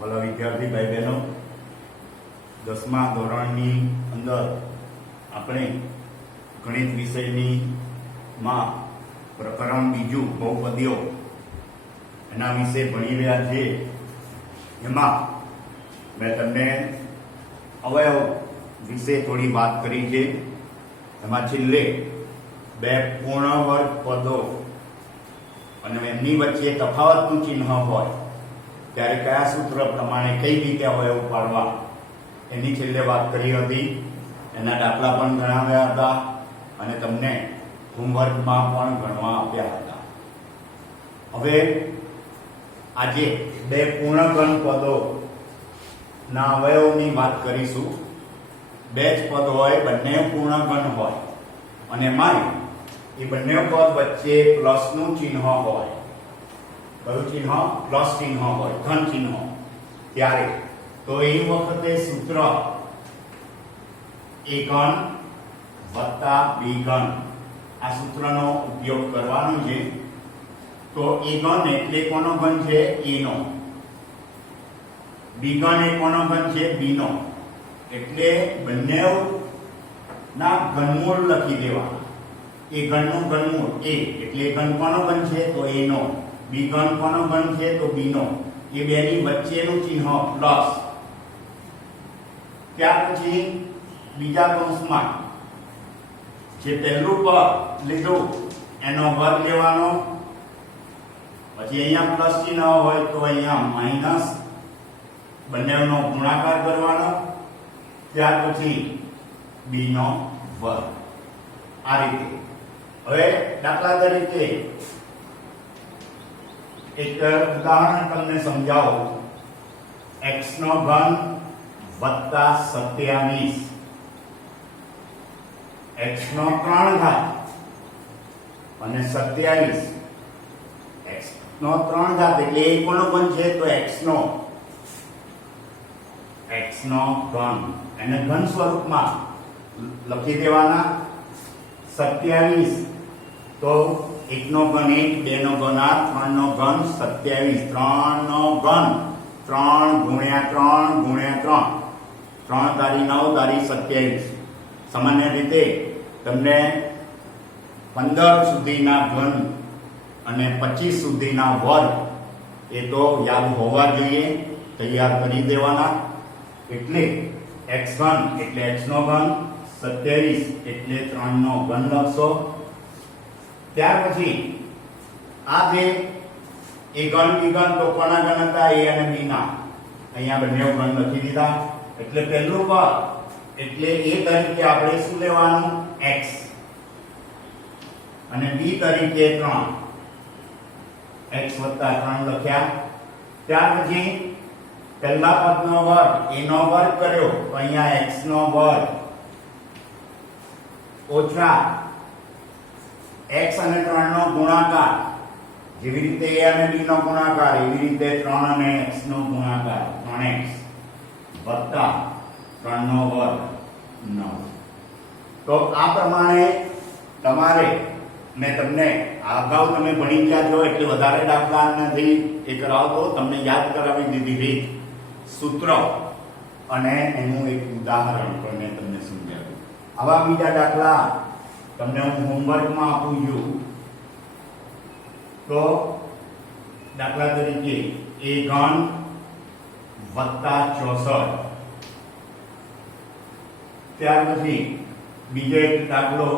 વાલા વિદ્યાર્થી ભાઈ બહેનો, 10મા ધોરણની અંદર આપણે ગણિત વિષયની માં પ્રકરણ બીજું બહુપદીઓ એના વિશે ભણી રહ્યા છીએ. એમાં મેં તમને અવયવ વિશે થોડી વાત કરી છે. એમાં છેલ્લે બે પૂર્ણ વર્ગ પદો અને એમની વચ્ચે તફાવતનું ચિહ્ન હોય ત્યારે કયા સૂત્ર પ્રમાણે કઈ રીતે અવયવ પાડવા એની છેલ્લે વાત કરી હતી. એના દાખલા પણ ગણાવ્યા હતા અને તમને હોમવર્કમાં પણ ગણવા આપ્યા હતા. હવે આજે બે પૂર્ણઘન પદો ના અવયવની વાત કરીશું. બે જ પદ હોય, બંને પૂર્ણઘન હોય અને એમાં એ બંને પદ વચ્ચે પ્લસનું ચિહ્ન હોય. કયું ચિહ્ન? પ્લસ ચિહ્ન હોય, ધન ચિહ્ન. ત્યારે તો એ વખતે સૂત્ર a ઘન વત્તા b ઘન આ સૂત્રનો ઉપયોગ કરવાનો છે. તો a ઘન એટલે કોનો ઘન છે? a no. b ઘન એ કોનો ઘન છે? b નો. એટલે બંને ના ઘનમૂળ લખી દેવા. a ઘનનું ઘનમૂળ a એટલે a ઘન કોનો ઘન છે? તો a નો. b ઘન કોનો ઘન છે? તો b નો. એ બેની વચ્ચેનું ચિહ્ન પ્લસ. ત્યાર પછી બીજા કૌંસમાં જે પહેલું પદ લીધું એનો વર્ગ લેવાનો. પછી અહીંયા પ્લસ ચિહ્ન હોય તો અહીંયા માઈનસ, બંનેનો ગુણાકાર કરવાનો. ત્યાર પછી b નો વર્ગ. આ રીતે. હવે દાખલા તરીકે એક ઉદાહરણ તમને સમજાવું. x નો ઘન વત્તા 27, x નો 3 ઘાત અને 27. x નો 3 ઘાત એટલે એ કોનો ઘન છે? તો x નો ઘન. એને ઘન સ્વરૂપમાં લખી દેવાના. 27 તો 1 નો ઘન 1, 2 નો ઘન 8, 3 નો ઘન 27. 3 નો ઘન 3 ગુણ્યા 3 ગુણ્યા 3, 3 તારી 9 તારી 27. સામાન્ય રીતે તમને 15 સુધીના ઘન અને 25 સુધીના વર્ગ એ તો યાદ હોવા જોઈએ, તૈયાર કરી દેવાના. એટલે x ઘન એટલે x નો ઘન, 27 એટલે 3 નો ઘન લખશો. ત્યાર પછી આ બે એ ઘન બી ઘન તો કોના ઘન હતા? a અને b ના. અહીંયા બંને ઘન લખી દીધા. એટલે પહેલું પદ એટલે a તરીકે આપણે શું લેવાનું? x અને b તરીકે 3. x વત્તા 3 લખ્યા. ત્યાર પછી પહેલા પદનો વર્ગ a નો વર્ગ કર્યો તો અહીંયા x નો વર્ગ ઓછા x અને 3 નો ગુણાકાર. જેવી રીતે a અને b નો ગુણાકાર એવી રીતે 3 અને x નો ગુણાકાર 3x વત્તા 3 નો વર્ગ 9. તો આ પ્રમાણે તમારે મેં તમને અગાઉ તમે ભણી ગયા છો એટલે વધારે દાખલા નથી એ કરાવતો, તમને યાદ કરાવી દીધી રીત, સૂત્ર અને એનું એક ઉદાહરણ પણ મેં તમને સમજાવ્યું. આવા બીજા દાખલા તમને હું હોમવર્કમાં આપું છું. તો દાખલા તરીકે a ઘન વત્તા 64. ત્યાર પછી બીજો એક દાખલો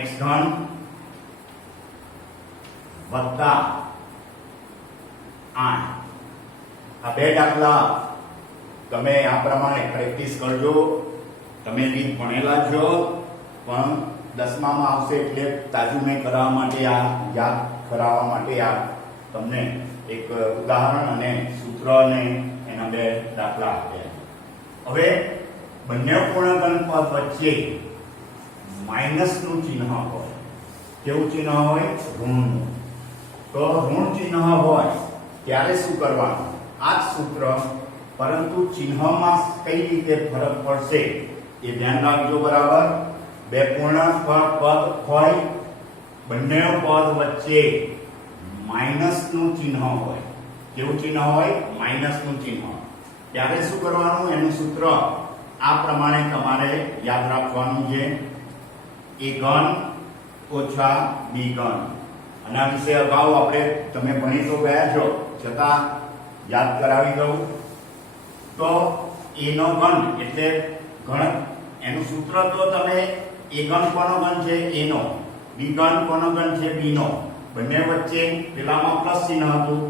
x ઘન વત્તા 8. આ બે દાખલા તમે આ પ્રમાણે પ્રેક્ટિસ કરજો. તમે રીત ભણેલા છો પણ 10મામાં આવશે એટલે તાજુમે કરાવવા માટે આ યાદ કરાવવા માટે આ તમને એક ઉદાહરણ અને સૂત્ર અને એના બે દાખલા આપ્યા. હવે બંને પૂર્ણઘન પદ વચ્ચે માઈનસનું ચિહ્ન હોય. કેવું ચિહ્ન હોય? ઋણનું. તો ઋણ ચિહ્ન હોય ત્યારે શું કરવાનું? આ જ સૂત્ર, પરંતુ ચિહ્નમાં કઈ રીતે ફરક પડશે એ ધ્યાન રાખજો. બરાબર. બે પૂર્ણાંક પદ હોય, બંને પદ વચ્ચે માઈનસનું ચિહ્ન હોય કેવું ચિહ્ન હોય? માઇનસનું ચિહ્ન. ત્યારે શું કરવાનું? એનું સૂત્ર આ પ્રમાણે તમારે યાદ રાખવાનું છે. a ઘન ઓછા b ઘન. આના વિશે અગાઉ આપણે તમે ભણી તો ગયા છો, છતાં યાદ કરાવી દઉં. તો a નો ઘન એટલે ઘન, એનું સૂત્ર તો તમે a ઘન કોનો ઘન છે? a no. b ઘન કોનો ઘન છે? b નો. બંને વચ્ચે પેલામાં પ્લસ ચિહ્ન હતું,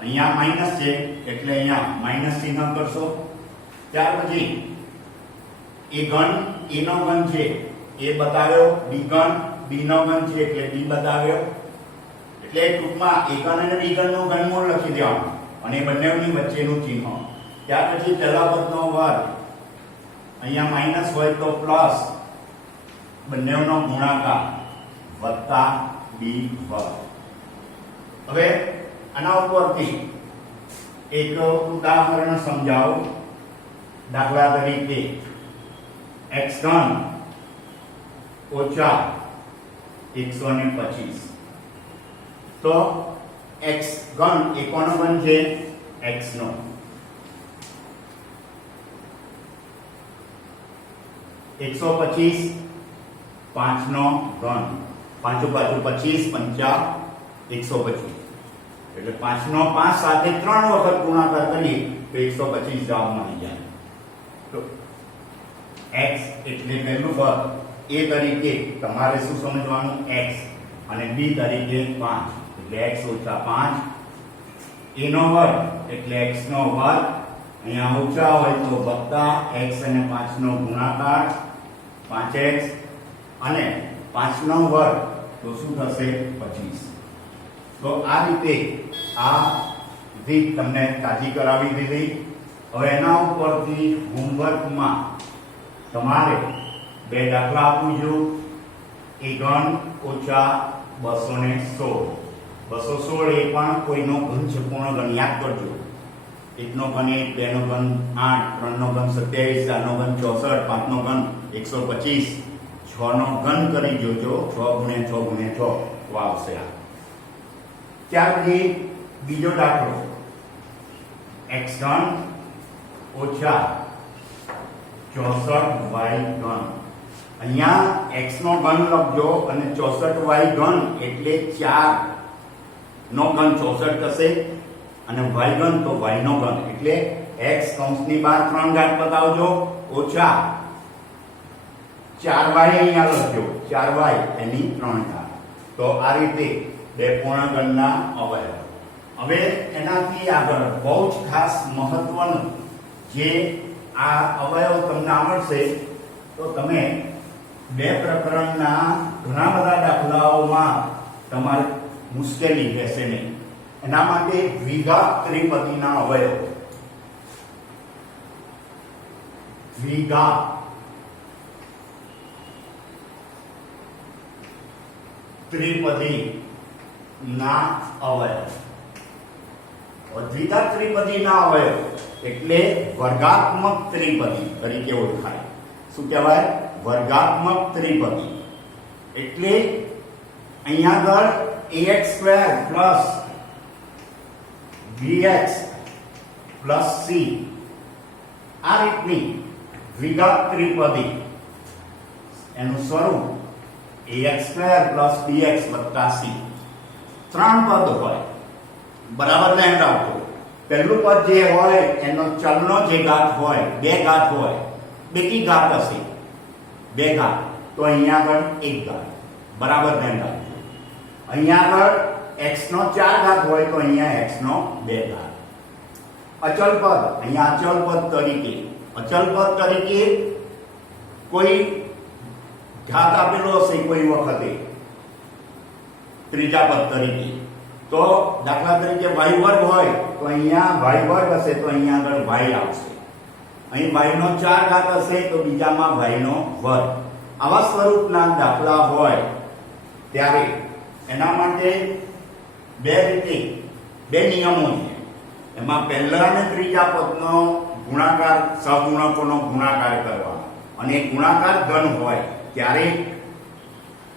અહીંયા માઈનસ છે એટલે અહીંયા માઈનસ ચિહ્ન કરશો. ત્યાર પછી a ઘન a નો ઘન છે એ બતાવ્યો, b ઘન b નો ઘન છે એટલે b બતાવ્યો. એટલે ટૂંકમાં a ઘન અને b ઘન નું ઘનમૂળ લખી દેવાનું અને બંનેની વચ્ચેનું ચિહ્ન. ત્યાર પછી પહેલા પદનો વર્ગ, અહીંયા માઈનસ હોય તો પ્લસ, બંનેનો ગુણાકાર વત્તા b વર્ગ. હવે આના ઉપરથી એક ઉદાહરણ સમજાવો. દાખલા તરીકે x ઘન ઓછા 125. તો x ઘન એ કોનો ઘન છે? x નો. એકસો 5 નો ઘન, 5 પાછું 25, 5 125. એટલે 5 નો 5 સાથે 3 વખત ગુણાકાર કરીએ તો 125 જવાબ મળી જાય. તો x એટલે પહેલું પદ a તરીકે તમારે શું સમજવાનું? x અને b તરીકે 5 એટલે x ઓછા 5. a નો વર્ગ એટલે x નો વર્ગ, અહીંયા ઓછા હોય તો વત્તા x અને 5 નો ગુણાકાર 5x અને 5 નો વર્ગ તો શું થશે? 25. તો આ રીતે આ રીત તમને તાજી કરાવી દીધી. હવે એના ઉપરથી હોમવર્કમાં તમારે બે દાખલા આપું છું. a ઘન ઓછા 216. 216 એ પણ કોઈનો ઘન છે, પૂર્ણ ઘન. યાદ કરજો. 1 નો ઘન 1, 2 નો ઘન 8, 3 નો ઘન 27, 4 નો ઘન 64, 5 નો ઘન 125, 6 નો ઘન કરી જોજો. 6 ગુણ્યા 6 ગુણ્યા 6 તો આવશે આ. ત્યાર પછી બીજો દાખલો, x ઘન ઓછા 64y ઘન. અહીંયા x નો ઘન લખજો અને 64y ઘન એટલે 4 નો ઘન 64 થશે અને y ઘન તો y નો ઘન એટલે x કૌંસની બહાર 3 ઘાત બતાવજો ઓછા 4y અહીંયા લખજો, 4y એની 3 ઘાત. તો આ રીતે બે પૂર્ણ ઘનના અવયવ. હવે એનાથી આગળ બહુ જ ખાસ મહત્વનું જે આ અવયવ તમને આવડશે તો તમે બે પ્રકરણના ઘણા બધા દાખલાઓમાં તમારે મુશ્કેલી રહેશે નહીં. એના માટે દ્વિઘાત ત્રિપદીના અવયવ, દ્વિઘાત ત્રિપદી ના અવયવ. દ્વિઘાત ત્રિપદીના અવયવ એટલે વર્ગાત્મક ત્રિપદી તરીકે ઓળખાય. શું કહેવાય? વર્ગાત્મક ત્રિપદી. એટલે અહીંયા આગળ ax² plus bx plus c આ રીતની દ્વિઘાત ત્રિપદી, એનું સ્વરૂપ ax² પ્લસ bx વત્તા c. 3 પદ હોય. બરાબર ધ્યાન રાખજો. પહેલું પદ જે હોય એનો ચલનો જે ઘાત હોય, 2 ઘાત હોય, બેકી ઘાત હશે 2 ઘાત, તો અહીંયા આગળ 1 ઘાત. બરાબર ધ્યાન રાખજો. અહીંયા આગળ x નો 4 ઘાત હોય તો અહીંયા x નો 2 ઘાત. અચલ પદ, અહીંયા અચલ પદ તરીકે, અચલ પદ તરીકે કોઈ ઘાત આપેલો હશે કોઈ વખતે ત્રીજા પદ તરીકે. તો દાખલા તરીકે y વર્ગ હોય તો અહીંયા y વર્ગ હશે તો અહીંયા આગળ y આવશે. અહીં y નો 4 ઘાત હશે તો બીજામાં y નો વર્ગ. આવા સ્વરૂપના દાખલા હોય ત્યારે એના માટે બે રીતે, બે નિયમો છે. એમાં પહેલા અને ત્રીજા પદનો ગુણાકાર, સહગુણકોનો ગુણાકાર કરવાનો અને ગુણાકાર ધન હોય ત્યારે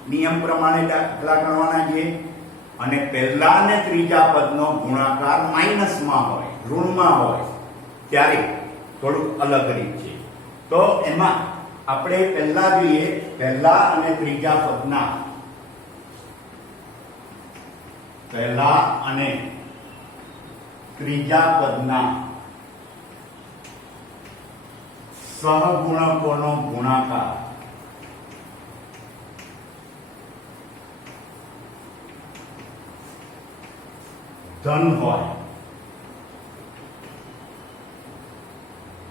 નિયમ પ્રમાણે દાખલા કરવાના છે. અને પહેલા અને ત્રીજા પદનો ગુણાકાર માઇનસમાં હોય, ઋણમાં હોય, ત્યારે થોડુંક અલગ રીત છે. તો એમાં આપણે પહેલા જોઈએ, પહેલા અને ત્રીજા પદના, પહેલા અને ત્રીજા પદના સહગુણકોનો ગુણાકાર ધન હોય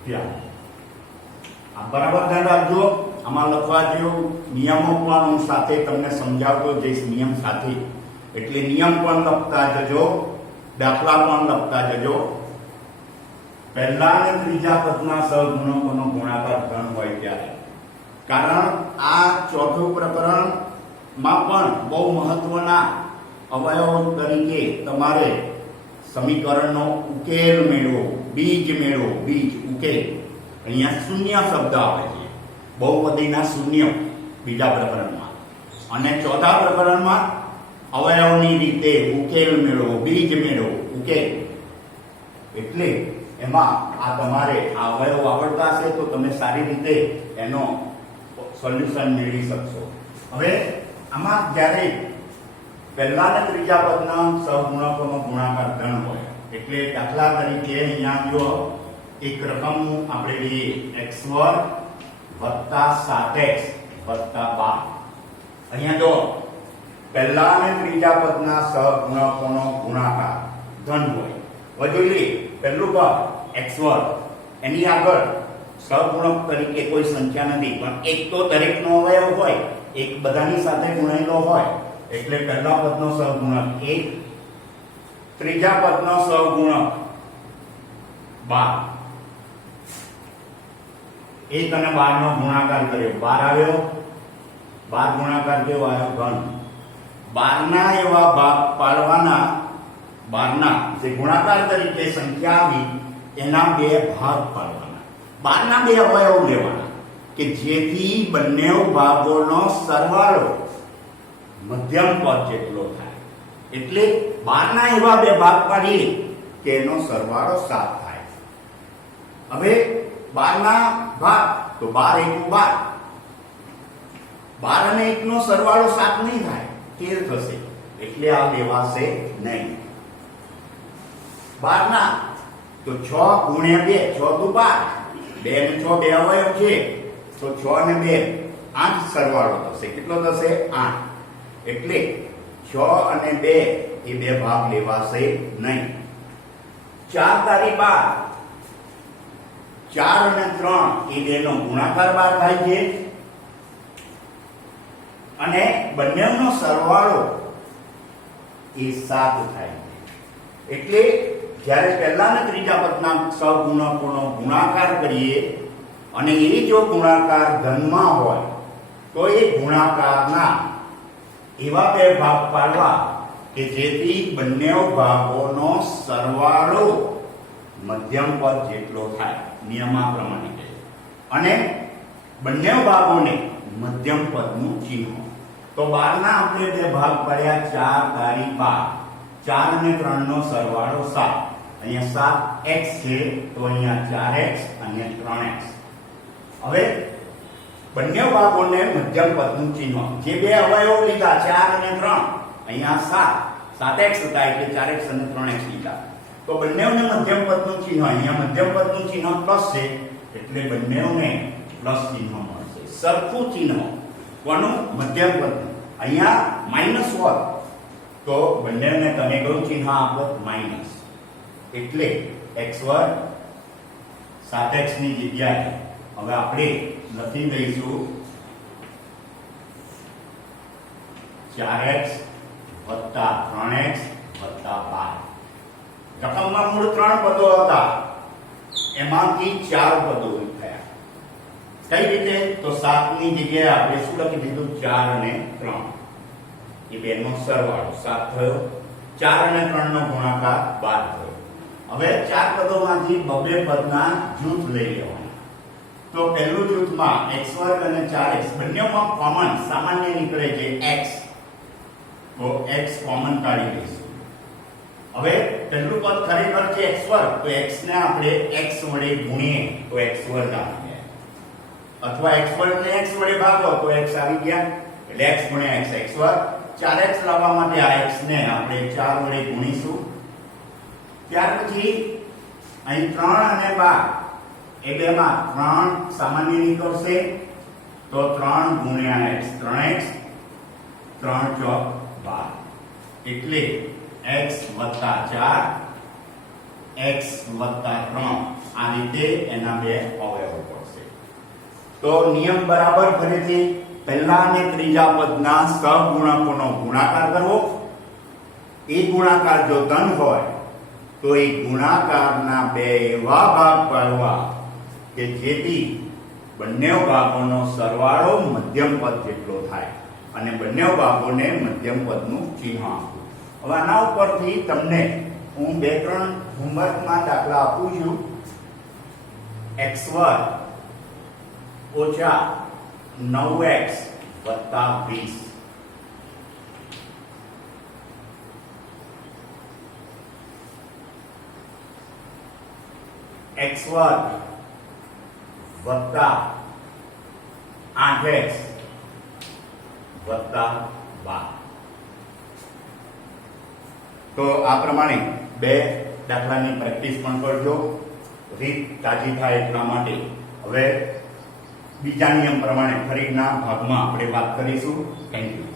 ત્યાં આ બરાબર ધ્યાન રાખજો. આમાં લખવા જેવું નિયમો પણ હું સાથે તમને સમજાવતો જઈશ, નિયમ સાથે. એટલે નિયમ પણ લખતા જજો, દાખલા પણ લખતા જજો. પહેલા અને ત્રીજા પદના સહગુણકોનો ગુણાકાર ધન હોય ત્યારે. કારણ આ ચોથું પ્રકરણમાં પણ બહુ મહત્વના અવયવ તરીકે તમારે સમીકરણનો ઉકેલ મેળવો, બીજ મેળવો, બીજ ઉકેલ. અહીંયા શૂન્ય શબ્દ આવે છે, બહુપદીના શૂન્ય બીજા પ્રકરણમાં, અને ચોથા પ્રકરણમાં અવયવની રીતે ઉકેલ મેળવો, બીજ મેળવો, ઉકેલ. એટલે એમાં આ તમારે આ અવયવ આવડતા હશે તો તમે સારી રીતે એનો સોલ્યુશન મેળવી શકશો. હવે આમાં જ્યારે પહેલા અને ત્રીજા પદના સહગુણકોનો ગુણાકાર ધન હોય, એટલે દાખલા તરીકે અહીંયા જો એક રકમ આપણે લઈએ, x² + 7x + 12. અહીંયા જો પહેલા અને ત્રીજા પદના સહગુણકોનો ગુણાકાર ધન હોય. હવે જોઈએ પહેલું પદ x², એની આગળ સહગુણક તરીકે કોઈ સંખ્યા નથી, પણ એક તો દરેકનો અવયવ હોય, એક બધાની સાથે ગુણેલો હોય, એટલે પહેલા પદનો સહગુણક 1, ત્રીજા પદનો સહગુણક 12. 1 અને 12 નો ગુણાકાર કર્યો, 12 આવ્યો. 12 ગુણાકાર કેવો આવ્યો? ઘન. 12 ના એવા ભાગ પાડવાના, 12 ના જે ગુણાકાર તરીકે સંખ્યા આવી એના બે ભાગ પાડવાના, 12 ના બે અવયવ લેવાના કે જેથી બંને ભાગોનો સરવાળો મધ્યમ પદ જેટલો થાય. એટલે 12 ના એવા બે ભાગ પાડીએ કે એનો સરવાળો 7 થાય. હવે 12 ના ભાગ તો 12 × 12, 12 અને 1 નો સરવાળો 7 નહીં થાય, 13 થશે. એટલે આ લેવાશે નહીં. 12 ના તો 6 × 2, 6 × 12, 2 અને 6 બે અવયવ છે, તો 6 અને 2 8 સરવાળો થશે. કેટલો થશે? 8. એટલે 6 અને 2 એ બે ભાગ લેવાશે નહીં. 4 તારી 12, 4 અને 3 એ બેનો ગુણાકાર 12 થાય છે, અને બંનેનો સરવાળો એ 7 થાય છે. એટલે જ્યારે પહેલા અને ત્રીજા પદના સહગુણકોનો ગુણાકાર કરીએ અને એ જો ગુણાકાર ધનમાં હોય તો એ ગુણાકારના એવા બે ભાગ પાડવા કે જેથી બંને ભાગોનો સરવાળો મધ્યમ પદ જેટલો થાય, નિયમ આ પ્રમાણે છે. અને બંને ભાગોને મધ્યમ પદનું ચિહ્ન. તો 12 ના આપણે બે ભાગ પાડ્યા, 4 તારી 12, 4 અને 3 નો સરવાળો 7. અહીંયા 7x છે તો અહીંયા 4x અને 3x. હવે બંને ભાગોને મધ્યમ પદનું ચિહ્ન, જે બે અવયવો લીધા 4 અને 3, અહીંયા 7x હતા એટલે 4x અને 3x લીધા, તો બંનેને મધ્યમ પદનું ચિહ્ન, અહીંયા મધ્યમ પદનું ચિહ્ન પ્લસ છે એટલે બંનેને પ્લસ ચિહ્ન મળશે. સરખું ચિહ્ન કોનું? મધ્યમ પદનું. અહીંયા માઈનસ હોત તો બંનેને તમે કયું ચિહ્ન આપો? માઈનસ. એટલે x² 7x ની જગ્યાએ હવે આપણે લખી દઈશું 4x + 3x + 12. રકમમાં મૂળ 3 પદો હતા, એમાંથી 4 પદો થયા. કઈ રીતે? તો 7 ની જગ્યાએ આપણે શું લખી દીધું? 4 અને 3 એ બેનો સરવાળો 7 થયો, 4 અને 3 નો ગુણાકાર 12 થયો. હવે 4 પદોમાંથી બબે પદના જૂથ લઈ લેવાના. તો પહેલું જૂથમાં x² અને 4x બંનેમાં કોમન સામાન્ય નીકળે છે x, તો x કોમન કાઢી લઈશું. હવે પહેલું પદ ખરેખર છે x વર્ગ, તો x ને આપણે x વડે ગુણીએ તો x વર્ગ આવી જાય, અથવા x વર્ગ ને x વડે ભાગો તો x આવી ગયા, એટલે x ગુણ્યા x x વર્ગ. 4x લાવવા માટે આ x ને આપણે 4 વડે ગુણીશું. ત્યાર પછી અહીં 3 અને 12 એ બેમાં 3 સામાન્ય નીકળશે, તો 3 ગુણ્યા x 3x, 3 ચોક 12, એટલે x વત્તા 4 x વત્તા 3, આ રીતે એના બે અવયવો પડશે. તો નિયમ બરાબર ફરીથી પહેલા અને ત્રીજા પદના સહગુણકોનો ગુણાકાર કરવો. એ ગુણાકાર જો ધન હોય તો એ ગુણાકારના બે એવા ભાગ પાડવા કે જેથી બંને ભાગોનો સરવાળો મધ્યમ પદ જેટલો થાય અને બંને ભાગોને મધ્યમ પદનું ચિહ્ન આપવું. હવે આના ઉપરથી તમને હું 2-3 હોમવર્કમાં દાખલા આપું છું. x વર્ગ ઓછા 9x વત્તા 20, x વર્ગ વત્તા 8x વત્તા 12. તો આ પ્રમાણે બે દાખલાની પ્રેક્ટિસ પણ કરજો, રીત તાજી થાય એટલા માટે. હવે બીજા નિયમ પ્રમાણે ફરીના ભાગમાં આપણે વાત કરીશું. Thank you.